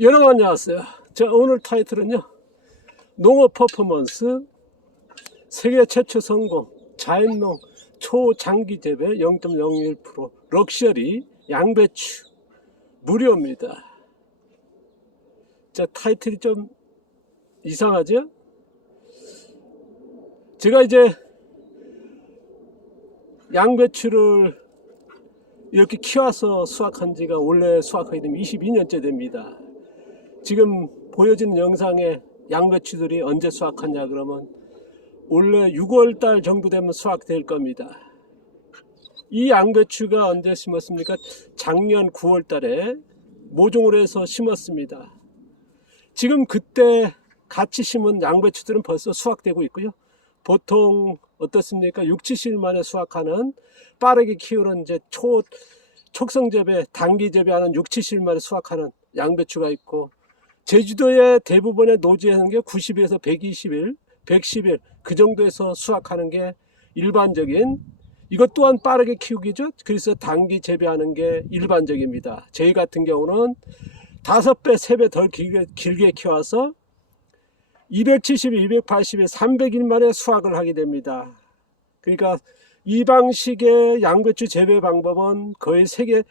여러분 안녕하세요. 자, 오늘 타이틀은요, 농업 퍼포먼스 세계 최초 성공 자연농 초장기 재배 0.01% 럭셔리 양배추 무료입니다. 자, 타이틀이 좀 이상하죠? 제가 이제 양배추를 이렇게 키워서 수확한 지가 원래 수확하게 되면 22년째 됩니다. 지금 보여지는 영상에 양배추들이 언제 수확하냐 그러면 원래 6월달 정도 되면 수확될 겁니다. 이 양배추가 언제 심었습니까? 작년 9월달에 모종으로 해서 심었습니다. 지금 그때 같이 심은 양배추들은 벌써 수확되고 있고요. 보통 어떻습니까? 6, 70일 만에 수확하는 빠르게 키우는 이제 촉성 재배, 단기 재배하는 6, 70일 만에 수확하는 양배추가 있고, 제주도의 대부분의 노지에는 게 90에서 120일, 110일 그 정도에서 수확하는 게 일반적인, 이것 또한 빠르게 키우기죠. 그래서 단기 재배하는 게 일반적입니다. 저희 같은 경우는 5배, 3배 덜 길게 키워서 270일, 280일, 300일 만에 수확을 하게 됩니다. 그러니까 이 방식의 양배추 재배 방법은 거의 세계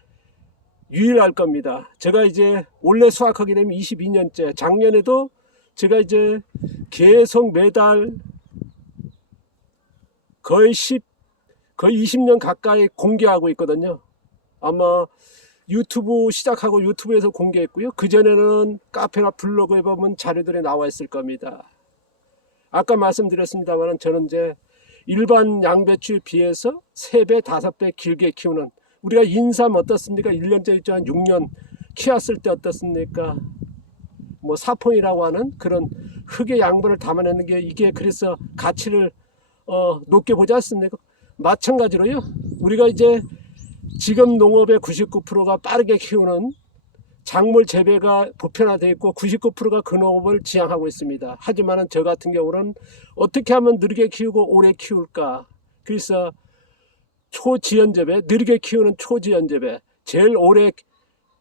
유일할 겁니다. 제가 이제 원래 수확하게 되면 22년째, 작년에도 제가 이제 계속 매달 거의 20년 가까이 공개하고 있거든요. 아마 유튜브 시작하고 유튜브에서 공개했고요. 그전에는 카페나 블로그에 보면 자료들이 나와 있을 겁니다. 아까 말씀드렸습니다만 저는 이제 일반 양배추에 비해서 3배, 5배 길게 키우는, 우리가 인삼 어떻습니까? 1년짜리 한 6년 키웠을 때 어떻습니까? 뭐 사포이라고 하는 그런 흙의 양분을 담아내는 게 이게 그래서 가치를 높게 보지 않습니까? 마찬가지로요. 우리가 이제 지금 농업의 99%가 빠르게 키우는 작물 재배가 보편화되어 있고 99%가 그 농업을 지향하고 있습니다. 하지만 저 같은 경우는 어떻게 하면 느리게 키우고 오래 키울까? 그래서 초지연 재배, 느리게 키우는 초지연 재배, 제일 오래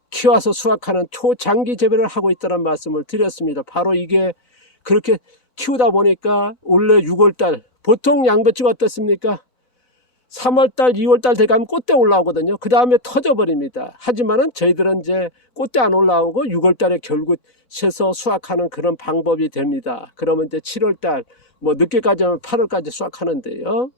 키워서 수확하는 초장기 재배를 하고 있다는 말씀을 드렸습니다. 바로 이게 그렇게 키우다 보니까 원래 6월달, 보통 양배추가 어떻습니까? 3월달, 2월달 돼가면 꽃대 올라오거든요. 그 다음에 터져버립니다. 하지만은 저희들은 이제 꽃대 안 올라오고 6월달에 결국 채서 수확하는 그런 방법이 됩니다. 그러면 이제 7월달, 뭐 늦게까지 하면 8월까지 수확하는데요.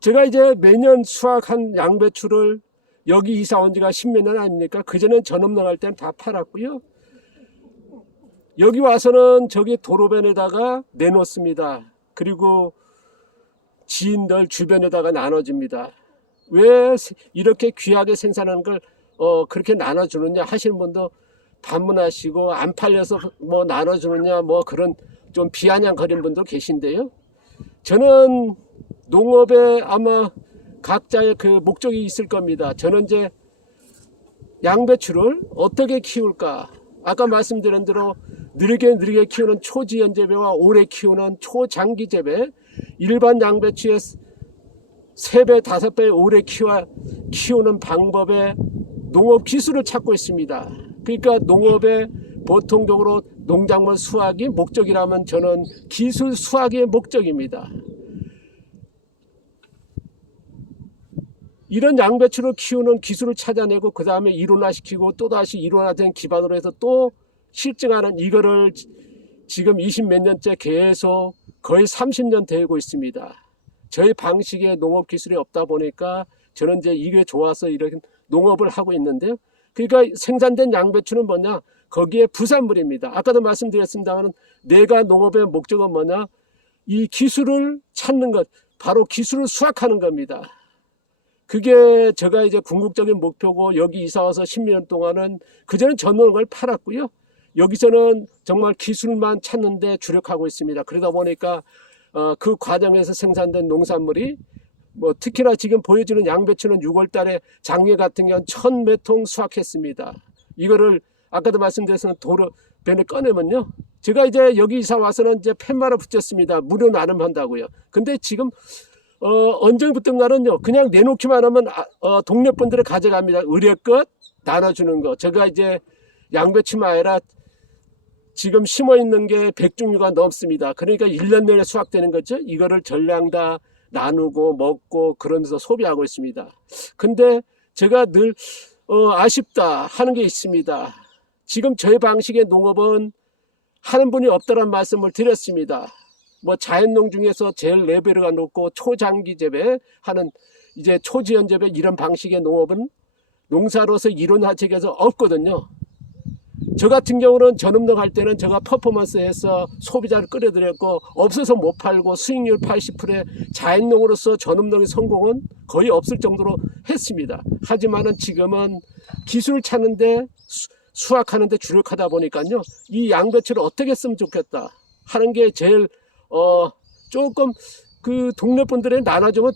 제가 이제 매년 수확한 양배추를 여기 이사 온 지가 10몇 년 아닙니까? 그전엔 전업 나갈 때는 다 팔았고요. 여기 와서는 저기 도로변에다가 내놓습니다. 그리고 지인들 주변에다가 나눠줍니다. 왜 이렇게 귀하게 생산하는 걸 그렇게 나눠주느냐 하시는 분도 반문하시고, 안 팔려서 뭐 나눠주느냐 뭐 그런 좀 비아냥거리는 분도 계신데요. 저는 농업에 아마 각자의 그 목적이 있을 겁니다. 저는 이제 양배추를 어떻게 키울까? 아까 말씀드린 대로 느리게 키우는 초지연 재배와 오래 키우는 초장기 재배, 일반 양배추의 3배, 5배 오래 키우는 방법의 농업 기술을 찾고 있습니다. 그러니까 농업의 보통적으로 농작물 수확이 목적이라면 저는 기술 수확이 목적입니다. 이런 양배추를 키우는 기술을 찾아내고 그 다음에 이론화시키고 또다시 이론화된 기반으로 해서 또 실증하는, 이거를 지금 20몇 년째 계속 거의 30년 되고 있습니다. 저희 방식의 농업 기술이 없다 보니까 저는 이제 이게 좋아서 이런 농업을 하고 있는데요. 그러니까 생산된 양배추는 뭐냐? 거기에 부산물입니다. 아까도 말씀드렸습니다만 내가 농업의 목적은 뭐냐? 이 기술을 찾는 것, 바로 기술을 수확하는 겁니다. 그게 제가 이제 궁극적인 목표고, 여기 이사 와서 10년 동안은 그전엔 전농을 팔았고요. 여기서는 정말 기술만 찾는 데 주력하고 있습니다. 그러다 보니까 그 과정에서 생산된 농산물이 뭐 특히나 지금 보여주는 양배추는 6월 달에 작년 같은 경우는 1,000몇 통 수확했습니다. 이거를 아까도 말씀드렸지만 도로변에 꺼내면요. 제가 이제 여기 이사 와서는 이제 팻말을 붙였습니다. 무료 나눔한다고요. 근데 지금 언제부턴가는요, 그냥 내놓기만 하면 동네 분들이 가져갑니다. 의뢰껏 나눠주는 거. 제가 이제 양배추만 아니라 지금 심어 있는 게 100종류가 넘습니다. 그러니까 1년 내내 수확되는 거죠. 이거를 전량 다 나누고 먹고 그러면서 소비하고 있습니다. 근데 제가 늘 아쉽다 하는 게 있습니다. 지금 저희 방식의 농업은 하는 분이 없다는 말씀을 드렸습니다. 뭐 자연농 중에서 제일 레벨가 높고 초장기 재배하는 이제 초지연 재배 이런 방식의 농업은 농사로서 이론화책에서 없거든요. 저 같은 경우는 전업농 할 때는 제가 퍼포먼스해서 소비자를 끌어들였고 없어서 못 팔고 수익률 80%에 자연농으로서 전업농의 성공은 거의 없을 정도로 했습니다. 하지만은 지금은 기술 찾는데 수확하는데 주력하다 보니까요. 이 양배추를 어떻게 했으면 좋겠다 하는 게 제일 조금 그 동네 분들에 나눠주면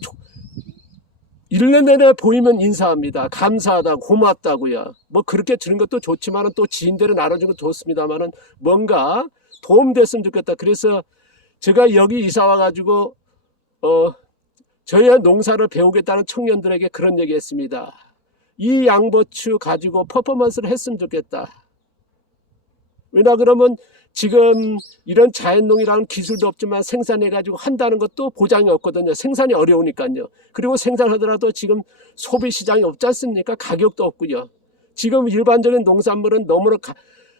1년 내내 보이면 인사합니다. 감사하다, 고맙다고요. 뭐 그렇게 주는 것도 좋지만은 또 지인들은 나눠주는 것도 좋습니다만은 뭔가 도움됐으면 좋겠다. 그래서 제가 여기 이사 와가지고 저희의 농사를 배우겠다는 청년들에게 그런 얘기했습니다. 이 양배추 가지고 퍼포먼스를 했으면 좋겠다. 왜냐 그러면 지금 이런 자연농이라는 기술도 없지만 생산해가지고 한다는 것도 보장이 없거든요. 생산이 어려우니까요. 그리고 생산하더라도 지금 소비 시장이 없지 않습니까? 가격도 없고요. 지금 일반적인 농산물은 너무나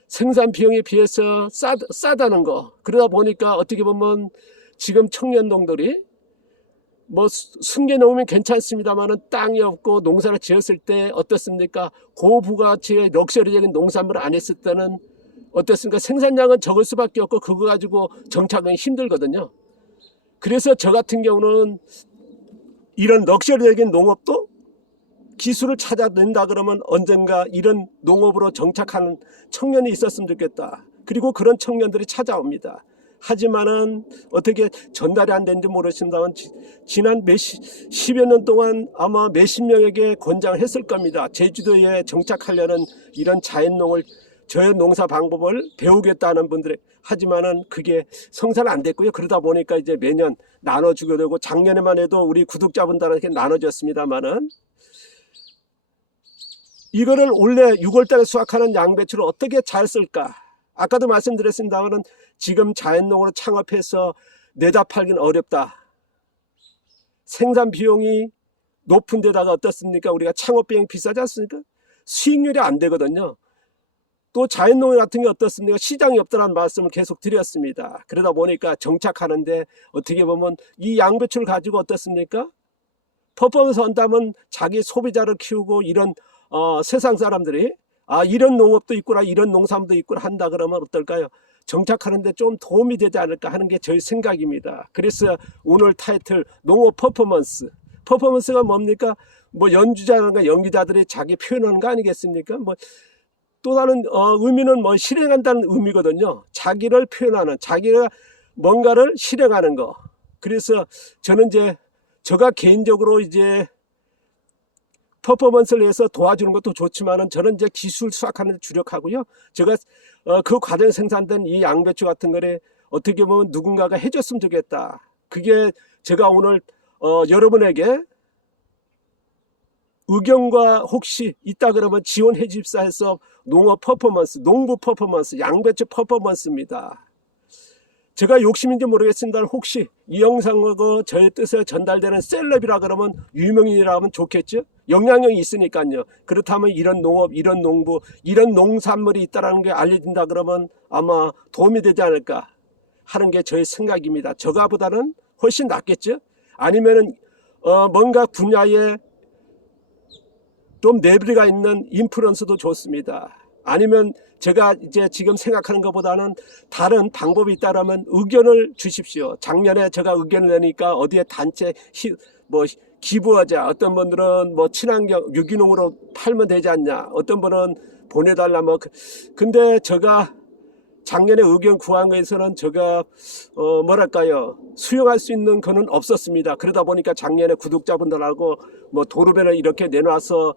생산 비용에 비해서 싸다는 거. 그러다 보니까 어떻게 보면 지금 청년농들이 뭐 승계 놓으면 괜찮습니다만은 땅이 없고 농사를 지었을 때 어떻습니까? 고부가치의 럭셔리적인 농산물을 안 했을 때는 어떻습니까? 생산량은 적을 수밖에 없고 그거 가지고 정착하기 힘들거든요. 그래서 저 같은 경우는 이런 럭셔리적인 농업도 기술을 찾아낸다 그러면 언젠가 이런 농업으로 정착하는 청년이 있었으면 좋겠다. 그리고 그런 청년들이 찾아옵니다. 하지만은 어떻게 전달이 안 되는지 모르겠습니다만 지난 10여 년 동안 아마 몇십 명에게 권장을 했을 겁니다. 제주도에 정착하려는 이런 자연농을 저의 농사 방법을 배우겠다는 분들이 하지만은 그게 성사는 안 됐고요. 그러다 보니까 이제 매년 나눠주게 되고 작년에만 해도 우리 구독자분들한테 나눠줬습니다만은 이거를 원래 6월달에 수확하는 양배추를 어떻게 잘 쓸까? 아까도 말씀드렸습니다만은 지금 자연농으로 창업해서 내다 팔기는 어렵다. 생산 비용이 높은 데다가 어떻습니까? 우리가 창업 비용이 비싸지 않습니까? 수익률이 안 되거든요. 또 자연농 같은 게 어떻습니까? 시장이 없다는 말씀을 계속 드렸습니다. 그러다 보니까 정착하는데 어떻게 보면 이 양배추를 가지고 어떻습니까? 퍼포먼스 한다면 자기 소비자를 키우고 이런 세상 사람들이 이런 농업도 있구나 이런 농산물도 있구나 한다 그러면 어떨까요? 정착하는데 좀 도움이 되지 않을까 하는 게 저희 생각입니다. 그래서 오늘 타이틀 농업 퍼포먼스. 퍼포먼스가 뭡니까? 뭐 연주자나 연기자들이 자기 표현하는 거 아니겠습니까? 뭐 또 다른 의미는 뭐 실행한다는 의미거든요. 자기를 표현하는, 자기가 뭔가를 실행하는 거. 그래서 저는 이제 제가 개인적으로 이제 퍼포먼스를 위해서 도와주는 것도 좋지만은 저는 이제 기술 수확하는 데 주력하고요. 제가 그 과정 생산된 이 양배추 같은 거를 어떻게 보면 누군가가 해줬으면 좋겠다. 그게 제가 오늘 여러분에게 의견과 혹시 있다 그러면 지원해 주십사 해서 농업 퍼포먼스, 농부 퍼포먼스, 양배추 퍼포먼스입니다. 제가 욕심인지 모르겠습니다. 혹시 이 영상하고 저의 뜻에 전달되는 셀럽이라 그러면 유명인이라 하면 좋겠죠? 영향력이 있으니까요. 그렇다면 이런 농업, 이런 농부, 이런 농산물이 있다는 게 알려진다 그러면 아마 도움이 되지 않을까 하는 게 저의 생각입니다. 저가보다는 훨씬 낫겠죠? 아니면은 뭔가 분야에 좀 내비가 있는 인플루언서도 좋습니다. 아니면 제가 이제 지금 생각하는 것보다는 다른 방법이 있다면 의견을 주십시오. 작년에 제가 의견을 내니까 어디에 단체 기부하자. 어떤 분들은 뭐 친환경 유기농으로 팔면 되지 않냐. 어떤 분은 보내달라 근데 제가 작년에 의견 구한 거에서는 제가 뭐랄까요 수용할 수 있는 거는 없었습니다. 그러다 보니까 작년에 구독자분들하고 뭐 도로변을 이렇게 내놔서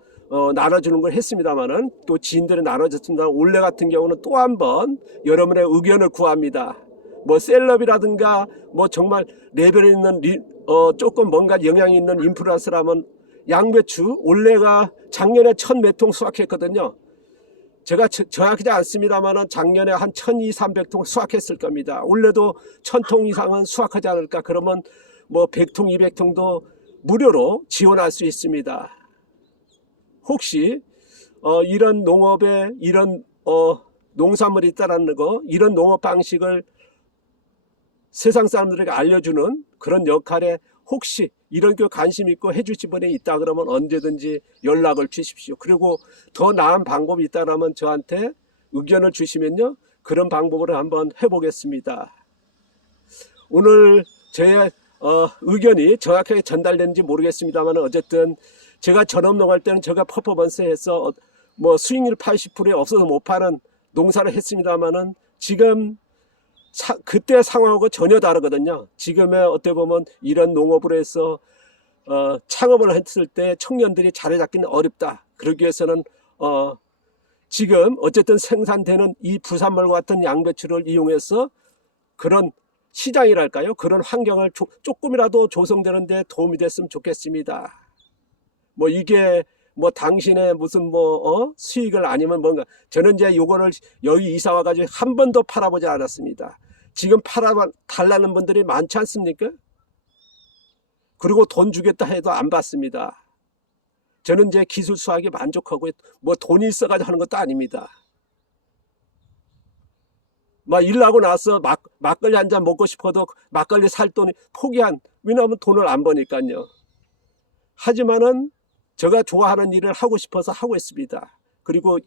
나눠주는 걸 했습니다만은 또 지인들이 나눠줬습니다. 올해 같은 경우는 또 한 번 여러분의 의견을 구합니다. 뭐 셀럽이라든가 뭐 정말 레벨 있는 조금 뭔가 영향이 있는 인플루언서라면 양배추 올해가 작년에 1,000몇 통 수확했거든요. 제가 정확하지 않습니다만 작년에 한 1200, 300통 수확했을 겁니다. 올해도 1000통 이상은 수확하지 않을까. 그러면 뭐 100통, 200통도 무료로 지원할 수 있습니다. 혹시 이런 농업에 이런 농산물이 있다라는 거, 이런 농업 방식을 세상 사람들에게 알려주는 그런 역할에 혹시 이런 게 관심 있고 해주실 분이 있다 그러면 언제든지 연락을 주십시오. 그리고 더 나은 방법이 있다면 저한테 의견을 주시면요, 그런 방법으로 한번 해보겠습니다. 오늘 제 의견이 정확하게 전달되는지 모르겠습니다만 어쨌든 제가 전업농할 때는 제가 퍼포먼스해서 뭐 수익률 80%에 없어서 못 파는 농사를 했습니다만은 지금 그때 상황하고 전혀 다르거든요. 지금의 어떻게 보면 이런 농업을 해서 창업을 했을 때 청년들이 자리 잡기는 어렵다. 그러기 위해서는 지금 어쨌든 생산되는 이 부산물과 같은 양배추를 이용해서 그런 시장이랄까요? 그런 환경을 조금이라도 조성되는 데 도움이 됐으면 좋겠습니다. 뭐 이게 뭐 당신의 무슨 수익을 아니면 뭔가, 저는 이제 요거를 여기 이사 와가지고 한 번도 팔아보지 않았습니다. 지금 달라는 분들이 많지 않습니까? 그리고 돈 주겠다 해도 안 받습니다. 저는 이제 기술 수학에 만족하고 뭐 돈이 있어가지고 하는 것도 아닙니다. 막 일하고 나서 막걸리 한 잔 먹고 싶어도 막걸리 살 돈이 왜냐하면 돈을 안 버니까요. 하지만은 제가 좋아하는 일을 하고 싶어서 하고 있습니다. 그리고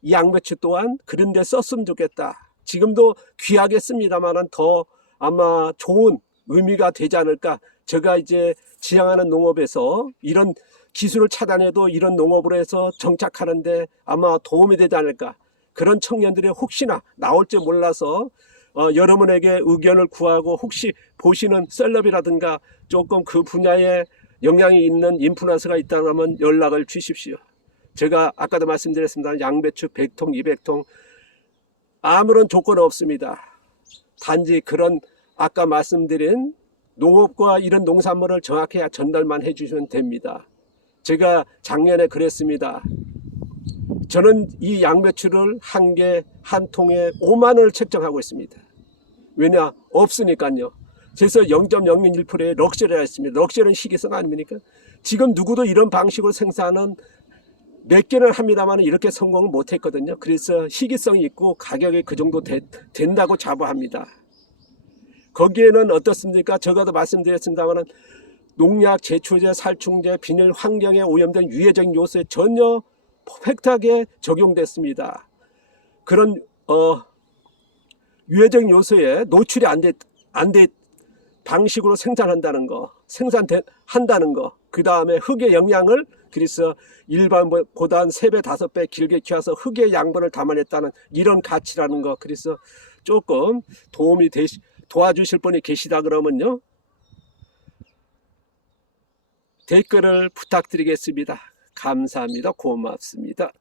이 양배추 또한 그런 데 썼으면 좋겠다. 지금도 귀하게 씁니다만은 더 아마 좋은 의미가 되지 않을까. 제가 이제 지향하는 농업에서 이런 기술을 차단해도 이런 농업으로 해서 정착하는데 아마 도움이 되지 않을까. 그런 청년들이 혹시나 나올지 몰라서 여러분에게 의견을 구하고 혹시 보시는 셀럽이라든가 조금 그 분야에 영향이 있는 인플루언서가 있다면 연락을 주십시오. 제가 아까도 말씀드렸습니다. 양배추 100통, 200통 아무런 조건 없습니다. 단지 그런 아까 말씀드린 농업과 이런 농산물을 정확히 전달만 해주시면 됩니다. 제가 작년에 그랬습니다. 저는 이 양배추를 한 통에 5만 원을 책정하고 있습니다. 왜냐? 없으니까요. 그래서 0.001%의 럭셔리가 있습니다. 럭셔리는 희귀성 아닙니까? 지금 누구도 이런 방식으로 생산은 몇 개는 합니다만 이렇게 성공을 못했거든요. 그래서 희귀성이 있고 가격이 그 정도 된다고 자부합니다. 거기에는 어떻습니까? 제가도 말씀드렸습니다만 농약, 제초제, 살충제, 비닐, 환경에 오염된 유해적 요소에 전혀 퍼펙트하게 적용됐습니다. 그런 유해적 요소에 노출이 안 돼 방식으로 생산한다는 거, 한다는 거, 그 다음에 흙의 영양을 그래서 일반보다 한 3배, 5배 길게 키워서 흙의 양분을 담아냈다는 이런 가치라는 거. 그래서 조금 도와주실 분이 계시다 그러면요, 댓글을 부탁드리겠습니다. 감사합니다. 고맙습니다.